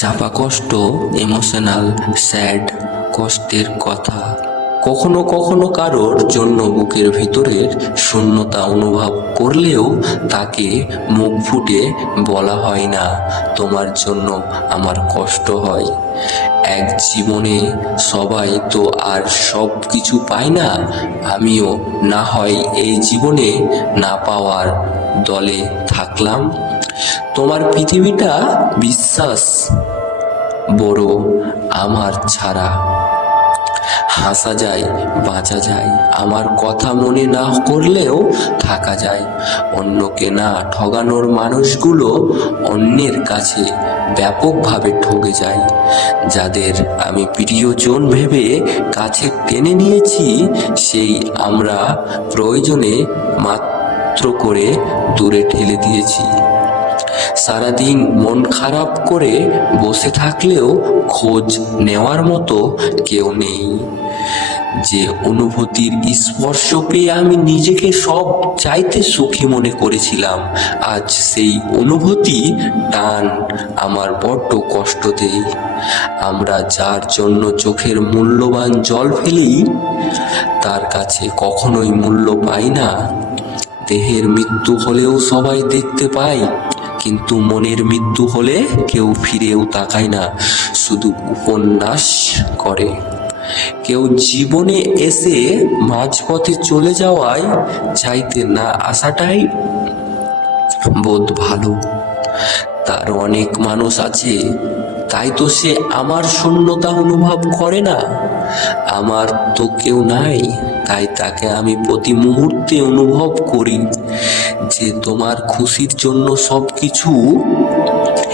চাপা কষ্ট, emotional sad কষ্টের কথা। কখনো কখনো কারোর জন্য বুকের ভিতরের শূন্যতা অনুভব করলেও তাকে মুখ ফুটে বলা হয় না, তোমার জন্য আমার কষ্ট হয়। এক জীবনে সবাই তো আর সব কিছু পায় না, আমিও না হয় এই জীবনে না পাওয়ার দলে থাকলাম। তোমার পৃথিবীটা বিশ্বাস বড় আমার ছাড়া। হাসা যায়, বাঁচা যায়, আমার কথা মনে না করলেও থাকা যায়। অন্যকে না ঠগানোর মানুষগুলো অন্যের কাছে ব্যাপকভাবে ঠকে যায়। যাদের আমি প্রিয়জন ভেবে কাছে টেনে নিয়েছি, সেই আমরা প্রয়োজনে মাত্র করে দূরে ঠেলে দিয়েছি। সারাদিন মন খারাপ করে বসে থাকলেও খোঁজ নেওয়ার মতো কেউ নেই। যে অনুভূতির স্পর্শ পেয়ে আমি নিজেকে সব চাইতে সুখী মনে করেছিলাম, আজ সেই অনুভূতি টান আমার বড্ড কষ্ট দেয়। আমরা যার জন্য চোখের মূল্যবান জল ফেলি, তার কাছে কখনোই মূল্য পাই না। দেহের মৃত্যু হলেও সবাই দেখতে পায়, কিন্তু মনের মৃত্যু হলে কেউ ফিরেও তাকায় না, শুধু উপন্যাস করে। কেউ জীবনে এসে মাঝপথে চলে যাওয়ায় চাইতে না আসাটাই বোধ ভালো। তার অনেক মানুষ আছে, তাই তো সে আমার শূন্যতা অনুভব করে না। আমার তো কেউ নাই, তাই তাকে আমি প্রতি মুহূর্তে অনুভব করি। যে তোমার খুশির জন্য সব কিছু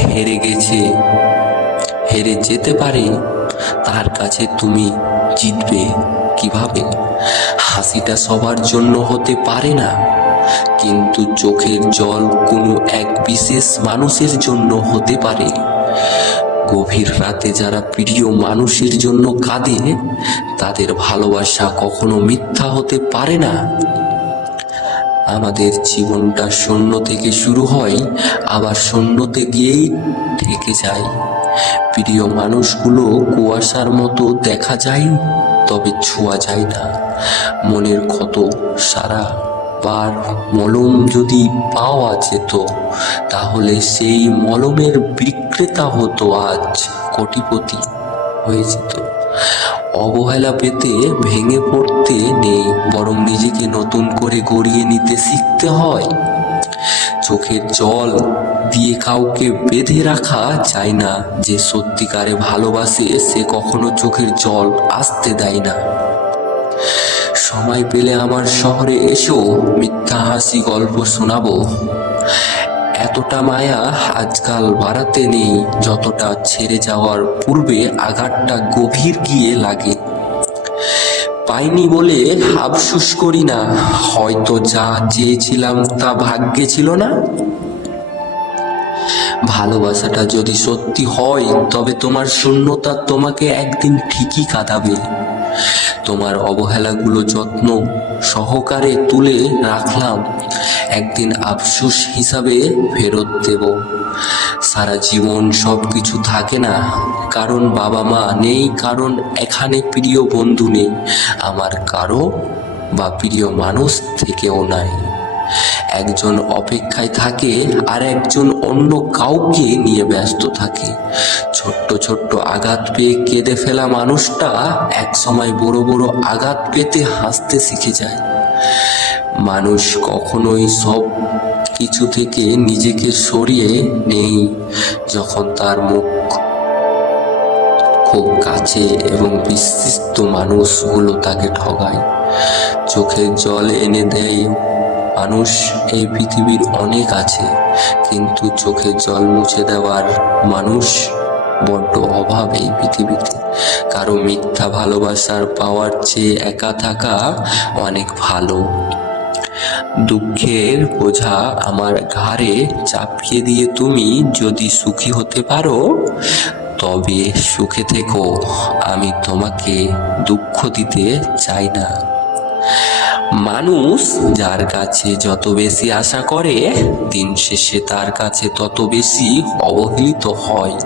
হেরে গেছে, হেরে যেতে পারে, তার কাছে তুমি জিতবে কিভাবে? হাসিটা সবার জন্য হতে পারে না, কিন্তু চোখের জল কোনো এক বিশেষ মানুষের জন্য হতে পারে। গভীর রাতে যারা প্রিয় মানুষের জন্য কাঁদে, তাদের ভালোবাসা কখনো মিথ্যা হতে পারে না। আমাদের জীবনটা শূন্য থেকে শুরু হয়, আবার শূন্যতে গিয়েই থেকে যায়। প্রিয় মানুষগুলো কুয়াশার মতো দেখা যায়, তবে ছোঁয়া যায় না। মনের ক্ষত সারা বার মলম যদি পাওয়া যেত, তাহলে সেই মলমের বিক্রেতা হতো আজ কোটিপতি হয়ে যেত। অবহেলা পেতে ভেঙে পড়তে নেই, বরং নিজেকে নতুন করে গড়িয়ে নিতে শিখতে হয়। চোখের জল দিয়ে কাউকে বেঁধে রাখা যায় না। যে সত্যিকারে ভালোবাসে সে কখনো চোখের জল আসতে দেয় না। সময় পেলে আমার শহরে এসো, মিথ্যা হাসি গল্প শোনাবো। এতটা মায়া আজকাল বাড়াতে নেই, যতটা ছেড়ে যাওয়ার পূর্বে আঘাতটা গভীর গিয়ে লাগে। পাইনি বলে আফসোস করি না, হয়তো যা চেয়েছিলাম তা ভাগ্যে ছিল না। ভালোবাসাটা যদি সত্যি হয়, তবে তোমার শূন্যতা তোমাকে একদিন ঠিকই কাঁদাবে। তোমার অবহেলাগুলো যত্ন সহকারে তুলে রাখলাম, একদিন আফসোস হিসাবে ফেরত দেব। সারা জীবন সব কিছু থাকে না, কারণ বাবা মা নেই, কারণ এখানে প্রিয় বন্ধু নেই, আমার কারো বা প্রিয় মানুষ থেকেও নাই। একজন অপেক্ষায় থাকে, আর একজন অন্য কাউকে নিয়ে ব্যস্ত থাকে। ছোট্ট ছোট্ট আঘাত পেয়ে কেঁদে ফেলা মানুষটা একসময় বড় বড় আঘাত পেতে হাসতে শিখে যায়। মানুষ কখনোই সব কিছু থেকে নিজেকে সরিয়ে নেই, যখন তার মুখ খুব কাছে এবং বিশ্বস্ত মানুষগুলো তাকে ঠগায়। চোখের জল এনে দেয় মানুষ এই পৃথিবীর অনেক আছে, কিন্তু চোখের জল মুছে দেওয়ার মানুষ বড্ড অভাব এই পৃথিবীতে। কারো মিথ্যা ভালোবাসার পাওয়ার চেয়ে একা থাকা অনেক ভালো। দুঃখের বোঝা আমার ঘাড়ে চাপিয়ে দিয়ে তুমি যদি সুখী হতে পারো, তবে সুখে থেকো, আমি তোমাকে দুঃখ দিতে চাই না। মানুষ যার কাছে যত বেশি আশা করে, দিন শেষে তার কাছে তত বেশি অবহেলিত হয়।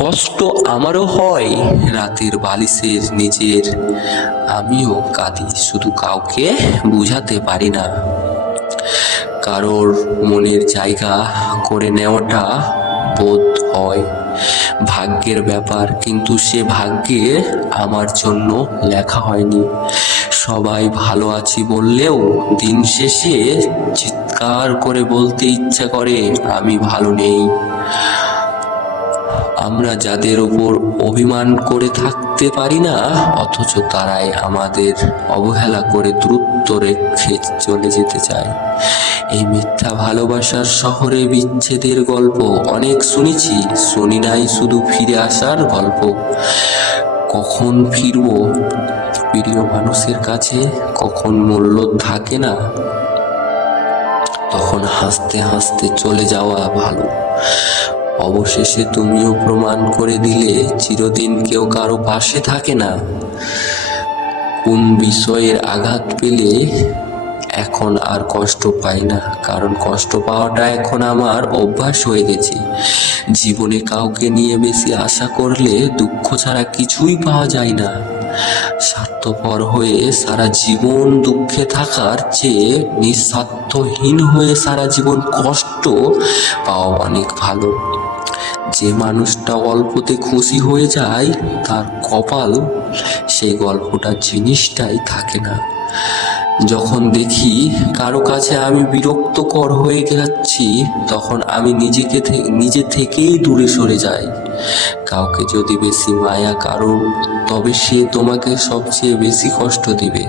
কষ্ট আমারও হয় রাতের বালিশের নিজের, আমিও কাঁদি, শুধু কাউকে বুঝাতে পারি না। কারোর মনের জায়গা করে নেওয়াটা বোধ হয় ভাগ্যের ব্যাপার, কিন্তু সে ভাগ্যে আমার জন্য লেখা হয়নি। সবাই ভালো আছি বললেও দিন শেষে চিৎকার করে বলতে ইচ্ছা করে আমি ভালো নেই। আমরা যাদের ওপর অভিমান করে থাকতে পারি না, অথচ তারাই আমাদের অবহেলা করে দূরত্ব রেখে চলে যেতে চায়। এই মিথ্যা ভালোবাসার শহরে বিচ্ছেদের গল্প অনেক শুনেছি, শুনি নাই শুধু ফিরে আসার গল্প। কখন ফিরবো প্রিয় মানুষের কাছে, কখন মূল্য থাকে না, তখন হাসতে হাসতে চলে যাওয়া ভালো। অবশেষে তুমিও প্রমাণ করে দিলে চিরদিন কেউ কারো পাশে থাকে না। কোন বিষয়ের আঘাত পেলে এখন আর কষ্ট পাই না, কারণ কষ্ট পাওয়াটা এখন আমার অভ্যাস হয়ে গেছে। জীবনে কাউকে নিয়ে বেশি আশা করলে দুঃখ ছাড়া কিছুই পাওয়া যায় না। স্বার্থপর হয়ে সারা জীবন দুঃখে থাকার চেয়ে নিঃস্বার্থহীন হয়ে সারা জীবন কষ্ট পাওয়া অনেক ভালো। যে মানুষটা অল্পতে খুশি হয়ে যায় তার কপাল সেই গল্পটা জিনিসটাই থাকে না। যখন দেখি কারো কাছে আমি বিরক্তকর হয়ে যাচ্ছি, তখন আমি নিজে থেকেই দূরে সরে যাই। কাউকে যদি বেশি মায়া কারো, তবে সে তোমাকে সবচেয়ে বেশি কষ্ট দিবে।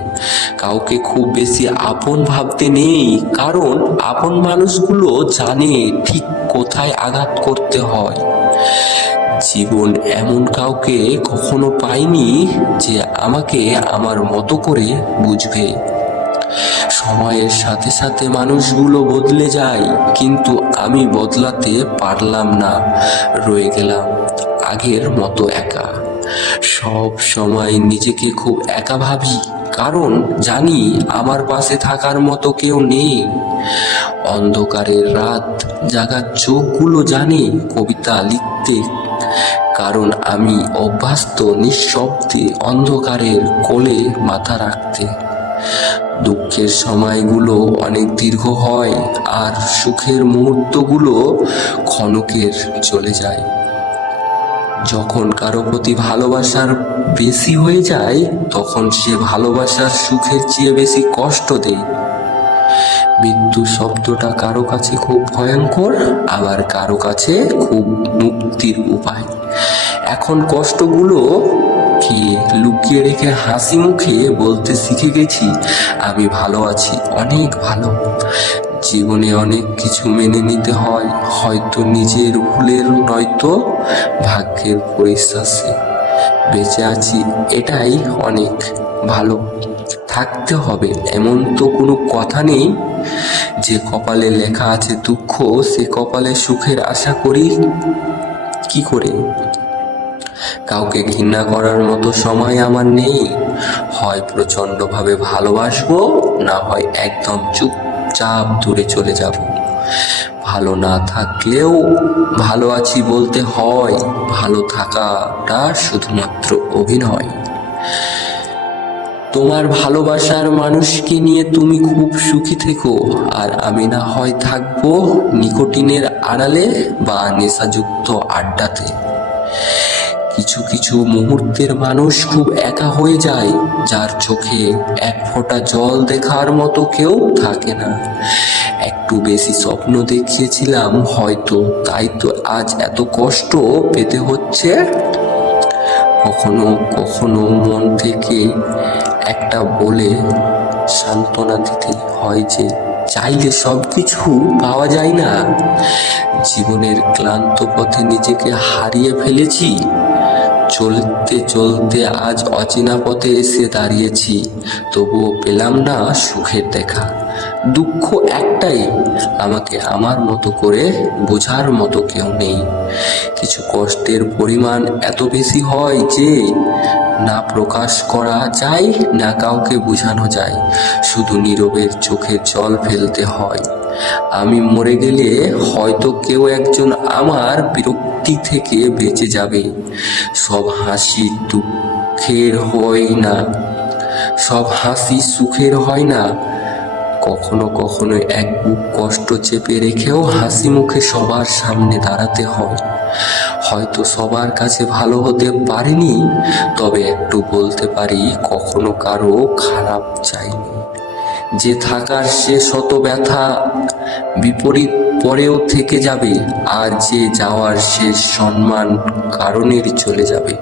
কাউকে খুব বেশি আপন ভাবতে নেই, কারণ আপন মানুষগুলো জানে ঠিক কোথায় আঘাত করতে হয়। জীবন এমন কাউকে কখনো পাইনি যে আমাকে আমার মতো করে বুঝবে। সময়ের সাথে সাথে মানুষগুলো বদলে যায়, কিন্তু আমি বদলাতে পারলাম না, রয়ে গেলাম আগের মতো একা। সব সময় নিজেকে খুব একা ভাবি, কারণ জানি আমার পাশে থাকার মতো কেউ নেই। অন্ধকারের রাত জাগা চোখগুলো জানে কবিতা লিখতে, কারণ আমি অভ্যস্ত নিঃশব্দে অন্ধকারের কোলে মাথা রাখতে। দুঃখের সময়গুলো অনেক দীর্ঘ হয়, আর সুখের মুহূর্তগুলো ক্ষণিকের চলে যায়। যখন কারো প্রতি ভালোবাসার বেশি হয়ে যায়, তখন সে ভালোবাসার সুখের চেয়ে বেশি কষ্ট দেয়। মৃত্যু শব্দটা কারো কাছে খুব ভয়ঙ্কর, আবার কারো কাছে খুব মুক্তির উপায়। এখন কষ্টগুলো কি লুকিয়ে রেখে হাসি মুখে বলতে শিখে গেছি আমি ভালো আছি, অনেক ভালো। জীবনে অনেক কিছু মেনে নিতে হয়, হয়তো নিজের ভুলের, নয়তো ভাগ্যের পরিশ্বাসে। বেঁচে আছি এটাই অনেক ভালো। থাকতে হবে এমন তো কোনো কথা নেই। যে কপালে লেখা আছে দুঃখ, সে কপালে সুখের আশা করি কি করে? কাউকে ঘৃণা করার মতো সময় আমার নেই। হয় প্রচণ্ডভাবে ভালোবাসবো, না হয় একদম চুপচাপ দূরে চলে যাব। ভালো না থাকলেও ভালো আছি বলতে হয়, ভালো থাকাটা শুধুমাত্র অভিনয়। তোমার ভালোবাসার মানুষকে নিয়ে তুমি খুব সুখী থেকো, আর আমি না হয় থাকবো নিকোটিনের আড়ালে বা নেশাযুক্ত আড্ডাতে। কিছু কিছু মুহূর্তের মানুষ খুব একা হয়ে যায়, যার চোখে এক ফোঁটা জল দেখার মতো কেউ থাকে না। একটু বেশি স্বপ্ন দেখিয়েছিলাম হয়তো, তাই তো আজ এত কষ্ট পেতে হচ্ছে। কখনো কখনো মন থেকে একটা বলে সান্ত্বনা দিতে হয় যে চাইলে সব কিছু পাওয়া যায় না। জীবনের ক্লান্ত পথে নিজেকে হারিয়ে ফেলেছি, চলতে চলতে আজ অচেনা পথে এসে দাঁড়িয়েছি, তবুও পেলাম না সুখের দেখা। দুঃখ একটাই, আমাকে আমার মতো করে বোঝার মতো কেউ নেই। কিছু কষ্টের পরিমাণ এত বেশি হয় যে না প্রকাশ করা যায়, না কাউকে বোঝানো যায়, শুধু নীরবের চোখে জল ফেলতে হয়। আমি মরে গেলে হয়তো কেউ একজন আমার বিরক্তি ক্লান্তি থেকে বেঁচে যাবে। সব হাসি দুঃখের হয় না, সব হাসি সুখের হয় না। কখনো কখনো এক বুক কষ্ট চেপে রেখেও হাসি মুখে সবার সামনে দাঁড়াতে হয়। হয়তো সবার কাছে ভালো হতে পারিনি, তবে একটু বলতে পারি কখনো কারো খারাপ চাইনি। যে থাকার সে শত ব্যথা বিপরীত পরেও থেকে যাবে, আর যে যাওয়ার সে সম্মান কারণেরই চলে যাবে।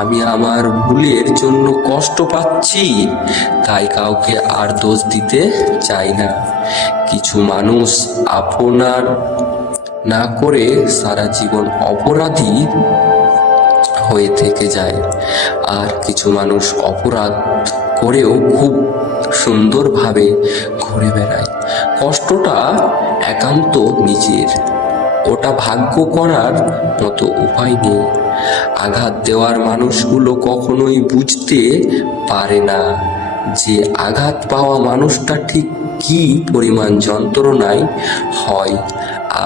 আমি আমার ভুলের জন্য কষ্ট পাচ্ছি, তাই কাউকে আর দোষ দিতে চাই না। কিছু মানুষ আপনার না করে সারা জীবন অপরাধী হয়ে থেকে যায়, আর কিছু মানুষ অপরাধ করেও খুব সুন্দরভাবে ঘুরে বেড়ায়। কষ্টটা একান্ত নিজের, ওটা ভাগ্য করার মতো উপায় নেই। আঘাত দেওয়ার মানুষগুলো কখনোই বুঝতে পারে না যে আঘাত পাওয়া মানুষটা ঠিক কী পরিমাণ যন্ত্রণায় হয়।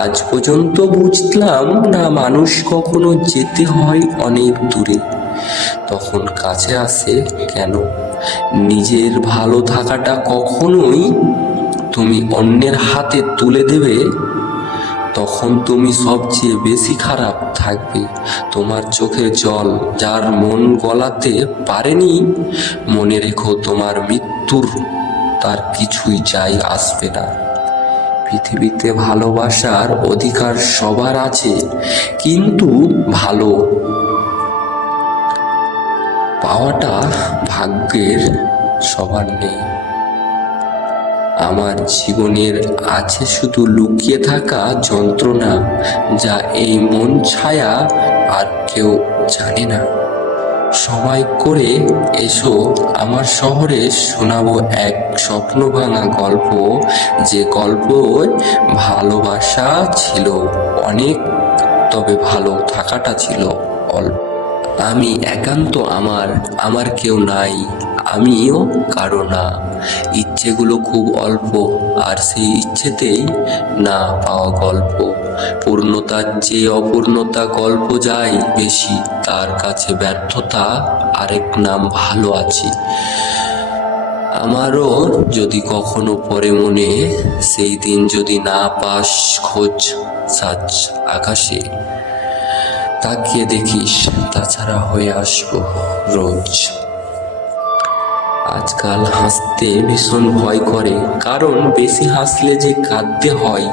আজ পর্যন্ত বুঝলাম না মানুষ কখনো যেতে হয় অনেক দূরে, তখন কাছে আসে কেন? নিজের ভালো থাকাটা কখনোই তুমি অন্যের হাতে তুলে দেবে, তখন তুমি সবচেয়ে বেশি খারাপ থাকবে। তোমার চোখের জল যার মন গলাতে পারেনি, মনে রেখো তোমার মৃত্যুর তার কিছুই যায় আসবে না। পৃথিবীতে ভালোবাসার অধিকার সবার আছে, কিন্তু ভালো পাওয়াটা ভাগ্যের সবার নেই। আমার জীবনের আছে শুধু লুকিয়ে থাকা যন্ত্রণা, যা এই মন ছায়া আর কেউ জানে না। সময় করে এসো আমার শহরে, শোনাবো এক স্বপ্ন ভাঙা গল্প, যে গল্প ভালোবাসা ছিল অনেক, তবে ভালো থাকাটা ছিল অল্প। আমি একান্ত আমার কেউ নাই, আমিও কারো না। ইচ্ছেগুলো খুব অল্প, আর সেই ইচ্ছেতেই না পাওয়া গল্প। পূর্ণতার চেয়ে অপূর্ণতা গল্প যায় বেশি, তার কাছে ব্যর্থতা আরেক নাম ভালো আছি। আমারও যদি কখনো পরে মনে, সেই দিন যদি না পাস খোঁজ সাজ আকাশে, তাকিয়ে দেখিস তাছাড়া হয়ে আসবো রোজ। আজকাল হাসতে ভীষণ ভয় করে, কারণ বেশি হাসলে যে কাঁদতে হয়।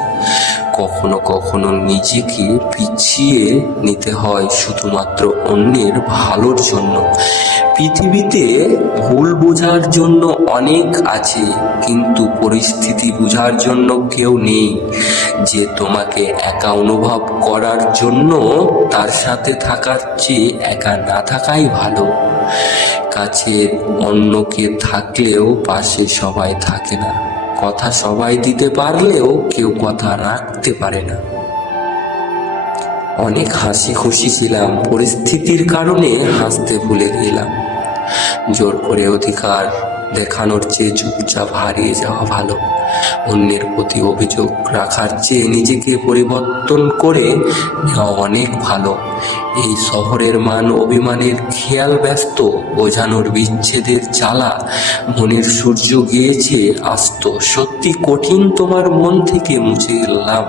কখনো কখনো নিজেকে পিছিয়ে নিতে হয় শুধুমাত্র অন্যের ভালোর জন্য। পৃথিবীতে ভুল বোঝার জন্য অনেক আছে, কিন্তু পরিস্থিতি বোঝার জন্য কেউ নেই। যে তোমাকে একা অনুভব করার জন্য, তার সাথে থাকার চেয়ে একা না থাকাই ভালো। কাছে অন্যকে থাকলেও পাশে সবাই থাকে না। কথা সবাই দিতে পারলেও কেউ কথা রাখতে পারে না। অনেক হাসি খুশি ছিলাম, পরিস্থিতির কারণে হাসতে ভুলে গেলাম। জোর করে অধিকার দেখানোর চেয়ে চুপচাপ হারিয়ে যাওয়া ভালো। অন্যের প্রতি অভিযোগ রাখার চেয়ে নিজেকে পরিবর্তন করে নেওয়া অনেক ভালো। এই শহরের মান অভিমানের খেয়াল ব্যস্ত, বোঝানোর বিচ্ছেদের জ্বালা মনের সূর্য গিয়েছে আস্ত। সত্যি কঠিন তোমার মন থেকে মুছে গেলাম।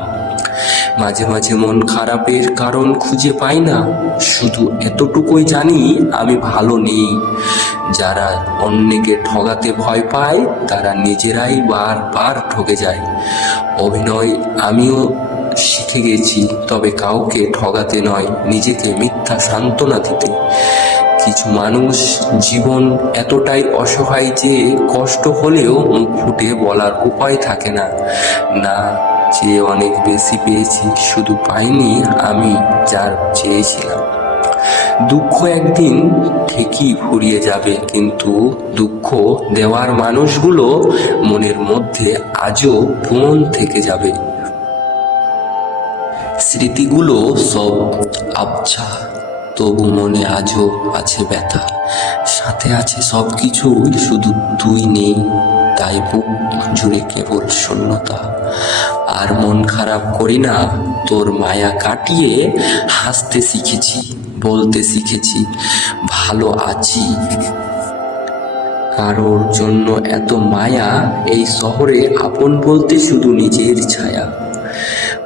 মাঝে মাঝে মন খারাপের কারণ খুঁজে পাই না, শুধু এতটুকুই জানি আমি ভালো নেই। যারা অন্যকে ঠগাতে ভয় পায়, তারা নিজেরাই বারবার ঠকে যায়। অভিনয় আমিও শিখে গেছি, তবে কাউকে ঠগাতে নয়, নিজেকে মিথ্যা সান্ত্বনা দিতে। কিছু মানুষ জীবন এতটাই অসহায় যে কষ্ট হলেও মুখ ফুটে বলার উপায় থাকে না। না চেয়ে অনেক বেশি পেয়েছি, শুধু পাইনি আমি যার চেয়েছিলাম। দুঃখ একদিন ঠিকই ফুরিয়ে যাবে, কিন্তু দুঃখ দেওয়ার মানুষগুলো মনের মধ্যে আজও প্রমাণ থেকে যাবে। স্মৃতিগুলো সব আবছা, তবু মনে আজও আছে ব্যথা। সাথে আছে সব কিছু, শুধু তুই নেই। তাই বুক জুড়ে কেবল শূন্যতা। আর মন খারাপ করি না, তোর মায়া কাটিয়ে হাসতে শিখেছি, বলতে শিখেছি ভালো আছি। কারোর জন্য এত মায়া, এই শহরে আপন বলতে শুধু নিজের ছায়া।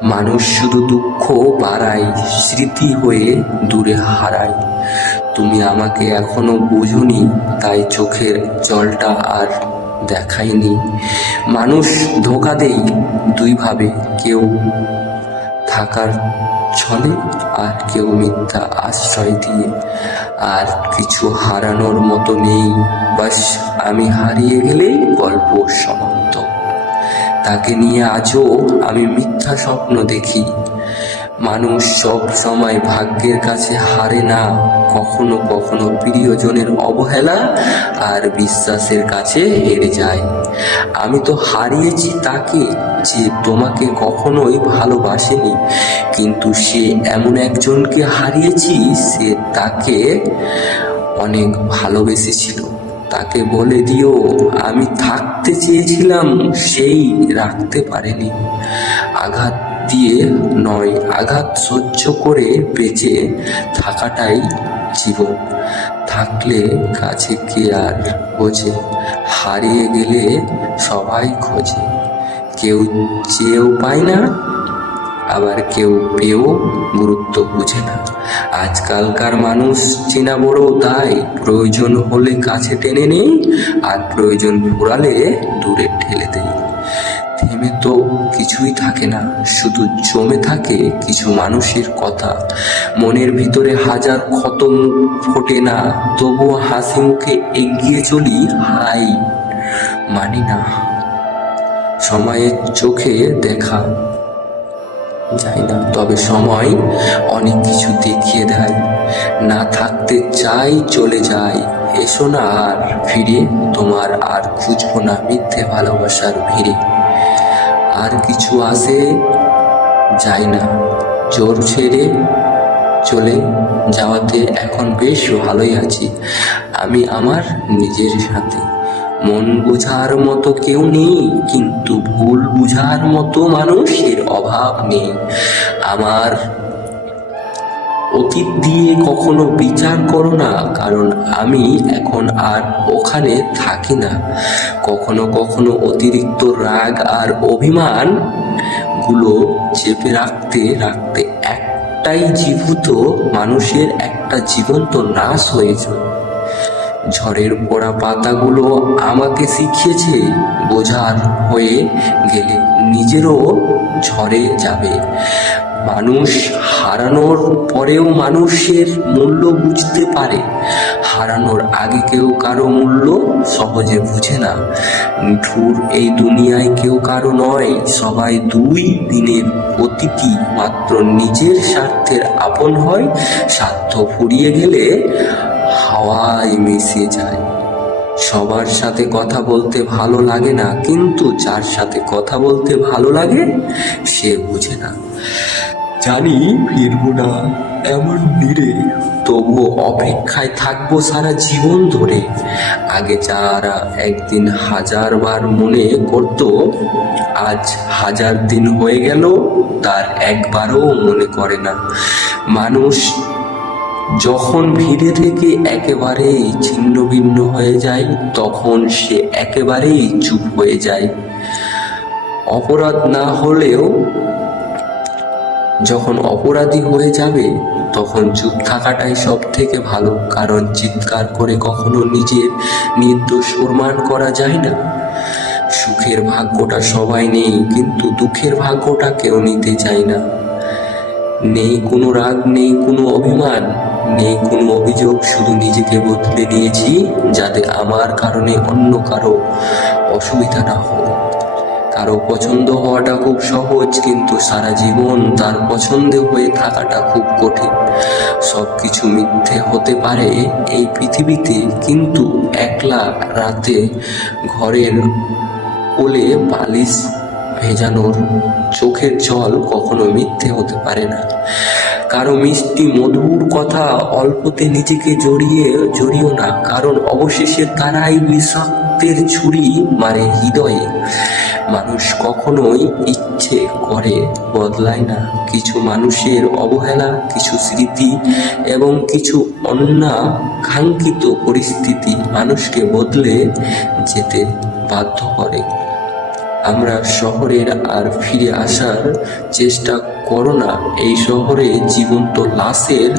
মানুষ শুধু দুঃখ বাড়ায়, স্মৃতি হয়ে দূরে হারায়। তুমি আমাকে এখনো বুঝোনি, তাই চোখের জলটা আর দেখাইনি। মানুষ ধোঁকা দেই দুইভাবে, কেউ থাকার ছলে আর কেউ মিথ্যা আশ্রয় দিয়ে। আর কিছু হারানোর মতো নেই, বাস আমি হারিয়ে গেলেই গল্প সমাপ্ত। তাকে নিয়ে আজও আমি মিথ্যা স্বপ্ন দেখি। মানুষ সব সময় ভাগ্যের কাছে হারে না, কখনো কখনো প্রিয়জনের অবহেলা আর বিশ্বাসের কাছে হেরে যায়। আমি তো হারিয়েছি তাকে যে তোমাকে কখনোই ভালোবাসেনি, কিন্তু সে এমন একজনকে হারিয়েছি, সে তাকে অনেক ভালোবেসেছিল। তাকে বলে দিও আমি থাকতে চেয়েছিলাম, সেই রাখতে পারেনি। আঘাত দিয়ে নয়, আঘাত সহ্য করে বেঁচে থাকাটাই জীবন। থাকলে কাছে কে আর বোঝে, হারিয়ে গেলে সবাই খোঁজে। কেউ চেয়েও পায় না, আবার কেউ পেয়েও গুরুত্ব বুঝে না। আজকালকার মানুষ চেনা বড় দায়, প্রয়োজন হলে কাছে টেনে নেই, আর প্রয়োজন ফুরালে দূরে ঠেলে দেয়। থেমে তো কিছুই থাকে না, শুধু জমে থাকে কিছু মানুষের কথা। মনের ভিতরে হাজার ক্ষত মুখ ফোটে না, তবুও হাসি মুখে এগিয়ে চলি, হাই মানি না। সময়ের চোখে দেখা যায় না, তবে সময় অনেক কিছু দেখিয়ে দেয়। না থাকতে চাই চলে যায়, এসো না আর ফিরে, তোমার আর খুঁজবো না মিথ্যে ভালোবাসার ভিড়ে। আর কিছু আসে যায় না, জোর ছেড়ে চলে যাওয়াতে এখন বেশ ভালোই আছি আমি আমার নিজের সাথে। মন বোঝার মতো কেউ নেই, কিন্তু ভুল বুঝার মতো মানুষের অভাব নেই। আমার অতীত দিয়ে কখনো বিচার করো না, কারণ আমি এখন আর ওখানে থাকি না। কখনো কখনো অতিরিক্ত রাগ আর অভিমান গুলো চেপে রাখতে রাখতে একটাই জীবিত মানুষের একটা জীবন্ত নাশ হয়েছে। ঝড়ের পড়া পাতাগুলো আমাকে শিখিয়েছে, বোঝার হয়ে গেলে নিজেরও ঝরে যাবে। মানুষ হারানোর পরেও মানুষের মূল্য বুঝতে পারে, হারানোর আগে কেউ কারো মূল্য সহজে বুঝে না। নিঠুর এই দুনিয়ায় কেউ কারো নয়, সবাই দুই দিনের অতিথি, মাত্র নিজের স্বার্থের আপন হয়। স্বার্থ ফুরিয়ে গেলে হাওয়ায় মিশে যায়। সবার সাথে কথা বলতে ভালো লাগে না, কিন্তু যার সাথে কথা বলতে ভালো লাগে সে বুঝে না। জানি ফিরবো না এমন দূরে, তবুও অপেক্ষায় থাকবো সারা জীবন ধরে। আগে যারা একদিন হাজারবার মনে করত, আজ হাজার দিন হয়ে গেল তার একবারও মনে করে না। মানুষ যখন ভিড়ে থেকে একেবারেই ছিন্ন ভিন্ন হয়ে যায়, তখন সে একেবারেই চুপ হয়ে যায়। অপরাধ না হলেও যখন অপরাধী হয়ে যাবে, তখন চুপ থাকাটাই সব থেকে ভালো, কারণ চিৎকার করে কখনো নিজের নির্দোষ প্রমাণ করা যায় না। সুখের ভাগ্যটা সবাই নেই, কিন্তু দুঃখের ভাগ্যটা কেউ নিতে চায় না। নেই কোনো রাগ, নেই কোনো অভিমান, নেই কোনো অভিযোগ, শুধু নিজেকে বদলে নিয়েছি যাতে আমার কারণে অন্য কারো অসুবিধা না হয়। কারো পছন্দ হওয়াটা খুব সহজ, কিন্তু সারা জীবন তার পছন্দের হয়ে থাকাটা খুব কঠিন। সবকিছু মিথ্যে হতে পারে এই পৃথিবীতে, কিন্তু একলা রাতে ঘরের কোলে বালিশ ভেজানোর চোখের জল কখনো মিথ্যে হতে পারে না। কারো মিষ্টি মধুর কথা অল্পতে নিজেকে জড়িও না, কারণ অবশেষে তারাই বিষাক্তের ছুরি মারে হৃদয়ে। মানুষ কখনোই ইচ্ছে করে বদলায় না। কিছু মানুষের অবহেলা, কিছু স্মৃতি এবং কিছু অনাকাঙ্ক্ষিত পরিস্থিতি মানুষকে বদলে যেতে বাধ্য করে। আমরা শহরের আর ফিরে আসার চেষ্টা করো না। এই শহরে জীবন্ত লাশের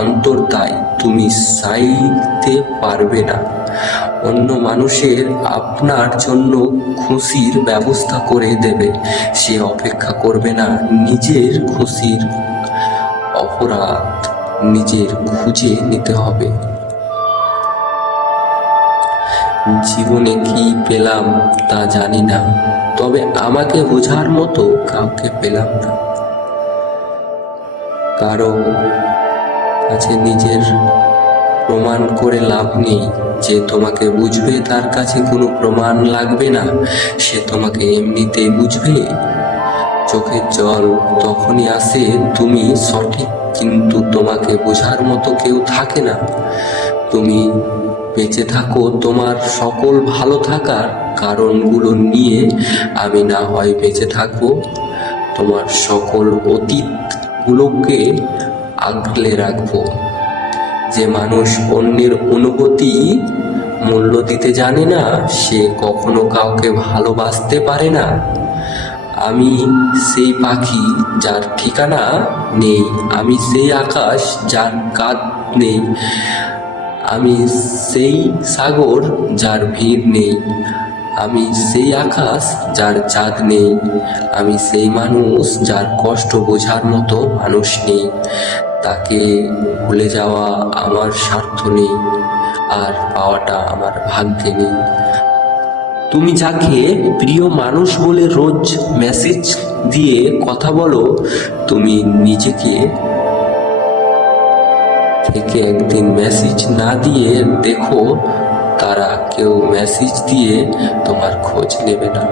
অন্তর্দায় তুমি চাইতে পারবে না। অন্য মানুষের আপনার জন্য খুশির ব্যবস্থা করে দেবে, সে অপেক্ষা করবে না। নিজের খুশির অপরাধ নিজের খুঁজে নিতে হবে। জীবনে কি পেলাম তা জানি না, তবে আমাকে বোঝার মতো কাউকে পেলাম না। কারো কাছে নিজের প্রমাণ করে লাভ নেই। যে তোমাকে বুঝবে তার কাছে কোনো প্রমাণ লাগবে না, সে তোমাকে এমনিতেই বুঝবে। চোখের জল তখনই আসে তুমি সঠিক, কিন্তু তোমাকে বোঝার মতো কেউ থাকে না। তুমি বেঁচে থাকো তোমার সকল ভালো থাকার কারণগুলো নিয়ে, আমি না হয় বেঁচে থাকবো তোমার সকল অতীতগুলোকে আগলে রাখবো। যে মানুষ অন্যের অনুভূতি মূল্য দিতে জানে না, সে কখনো কাউকে ভালোবাসতে পারে না। আমি সেই পাখি যার ঠিকানা নেই, আমি সেই আকাশ যার কাঁধ নেই, আমি সেই সাগর যার ভিড় নেই, আমি সেই আকাশ যার চাঁদ নেই, আমি সেই মানুষ যার কষ্ট বোঝার মতো মানুষ নেই। তাকে ভুলে যাওয়া আমার স্বার্থ নেই, আর পাওয়াটা আমার ভাগ্যে নেই। তুমি যাকে প্রিয় মানুষ বলে রোজ মেসেজ দিয়ে কথা বলো, তুমি নিজেকে থেকে একদিন মেসেজ না দিয়ে দেখো, তারা কেউ মেসেজ দিয়ে তোমার খোঁজ নেবে না।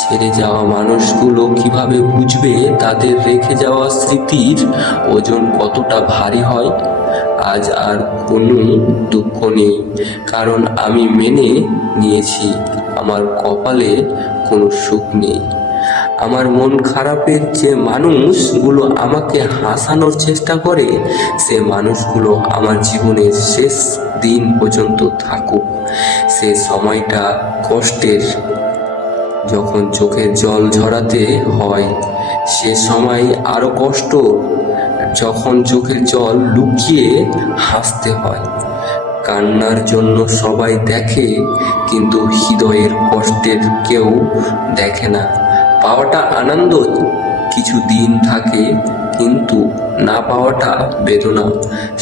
ছেড়ে যাওয়া মানুষগুলো কিভাবে বুঝবে তাদের রেখে যাওয়া স্মৃতির ওজন কতটা ভারী হয়? আজ আর কোনো দুঃখ নেই, কারণ আমি মেনে নিয়েছি আমার কপালে কোনো সুখ নেই। আমার মন খারাপের যে মানুষগুলো আমাকে হাসানোর চেষ্টা করে, সে মানুষগুলো আমার জীবনের শেষ দিন পর্যন্ত থাকুক। সে সময়টা কষ্টের, যখন চোখের জল ঝরাতে হয়। সে সময় আরো কষ্ট, যখন চোখের জল লুকিয়ে হাসতে হয়। কান্নার জন্য সবাই দেখে, কিন্তু হৃদয়ের কষ্টের কেউ দেখে না। পাওয়াটা আনন্দ কিছু দিন থাকে, কিন্তু না পাওয়াটা বেদনা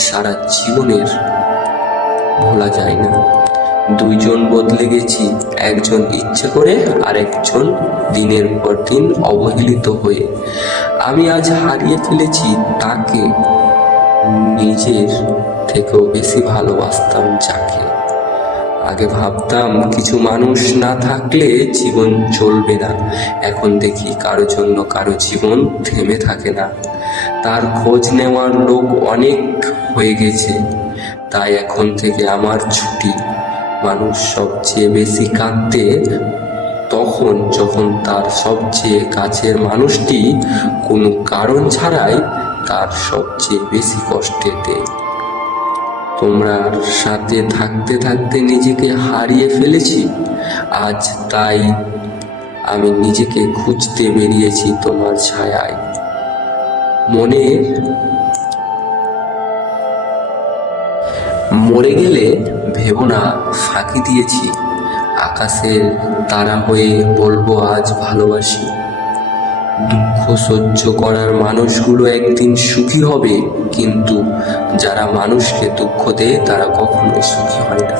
সারা জীবনের ভোলা যায় না। দুইজন বদলে গেছি, একজন ইচ্ছে করে, আরেকজন দিনের পর দিন অবহেলিত হয়ে। আমি আজ হারিয়ে ফেলেছি তাকে, নিজের থেকেও বেশি ভালোবাসতাম যাকে। আগে ভাবতাম কিছু মানুষ না থাকলে জীবন চলবে না, এখন দেখি কারো জন্য কারো জীবন থেমে থাকে না। তার খোঁজ নেওয়ার লোক অনেক হয়ে গেছে, তাই এখন থেকে আমার ছুটি। মানুষ সবচেয়ে বেশি কাঁদতে তখন যখন তার সবচেয়ে কাছের মানুষটি কোনো কারণ ছাড়াই তার সবচেয়ে বেশি কষ্টে দেয়। তোমরা সাথে থাকতে থাকতে নিজেকে হারিয়ে ফেলেছি আজ, তাই আমি নিজেকে খুঁজতে বেরিয়েছি তোমার ছায়ায়। মরে গেলে ভেবো না ফাঁকি দিয়েছি, আকাশের তারা হয়ে বলবো আজ ভালোবাসি। দুঃখ সহ্য করার মানুষগুলো একদিন সুখী হবে, কিন্তু যারা মানুষকে দুঃখ দেয় তারা কখনোই সুখী হয় না।